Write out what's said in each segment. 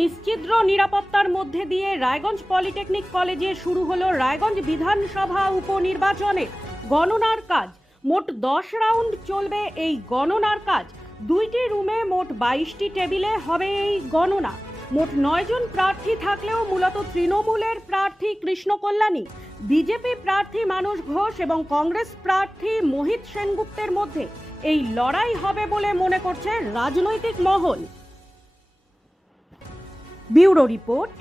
নিশ্চিদ্র নিরাপত্তার মধ্যে দিয়ে রায়গঞ্জ পলিটেকনিক কলেজে শুরু হলো রায়গঞ্জ বিধানসভা উপনির্বাচনে গণনার কাজ। মোট 10 রাউন্ড চলবে এই গণনার কাজ। 2টি রুমে মোট 22টি টেবিলে হবে এই গণনা। মোট 9 জন প্রার্থী থাকলেও মূলত তৃণমূলের প্রার্থী কৃষ্ণ কল্যাণী, বিজেপি প্রার্থী মানস ঘোষ এবং কংগ্রেস প্রার্থী মোহিত সেনগুপ্তের মধ্যে এই লড়াই হবে বলে মনে করছে রাজনৈতিক মহল। ব্যুরো রিপোর্ট,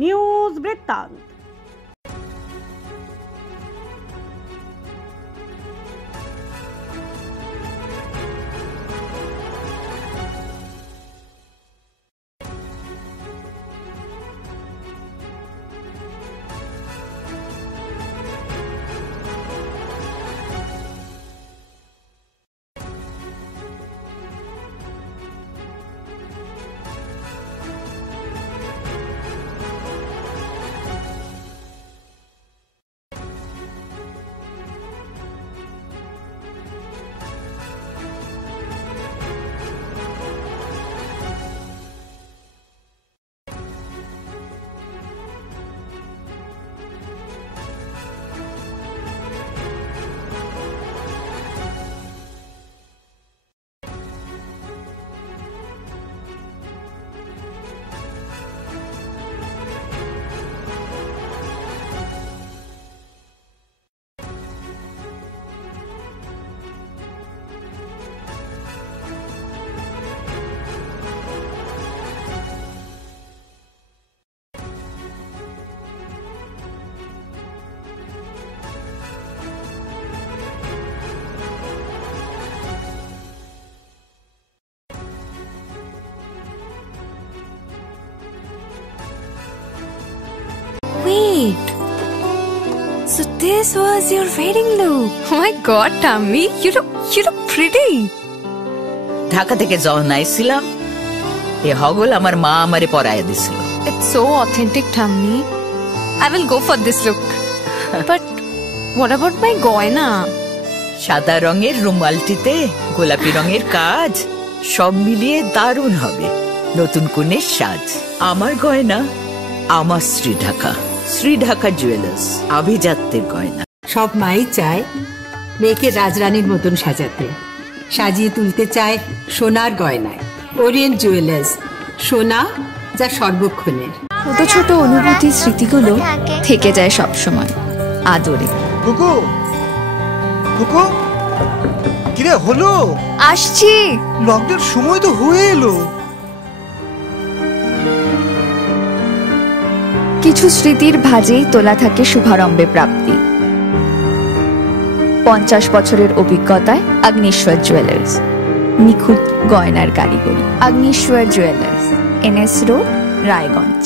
নিউজ বৃত্তান্ত। Wait, so this was your wedding look. Oh my god, Tammy, you look pretty. Dhaka থেকে যখন আইছিলাম এ হগল আমার মা আমারে পরায় দিছিল। It's so authentic, Tammy. I will go for this look. But what about my goina? সাদা রঙের রুমালটিতে গোলাপি রঙের কাজ, সব মিলিয়ে দারুণ হবে নতুন কনের সাজ। আমার গয়না আমার শ্রী ঢাকা জুয়েলার্স, আভিজাত্যের গয়না। সব মাই চায় মেয়েকে রাজরানীর মতন সাজাতে, সাজিয়ে তুলতে চায় সোনার গয়নায়। ওরিয়েন্ট জুয়েলার্স, সোনা যা সর্বক্ষণের। ছোট ছোট অনুভূতি, স্মৃতিগুলো থেকে যায় সব সময় আদরে। কুকু কুকু, কিরে হলো? আসছি, লকডাউন সময় তো হয়ে এলো। কিছু স্মৃতির ভাজেই তোলা থাকে শুভারম্ভে প্রাপ্তি। 50 বছরের অভিজ্ঞতায় আগ্নেশ্বর জুয়েলার্স, নিখুঁত গয়নার কারিগরি। Agneshwar jewellers, NS road, Raiganj.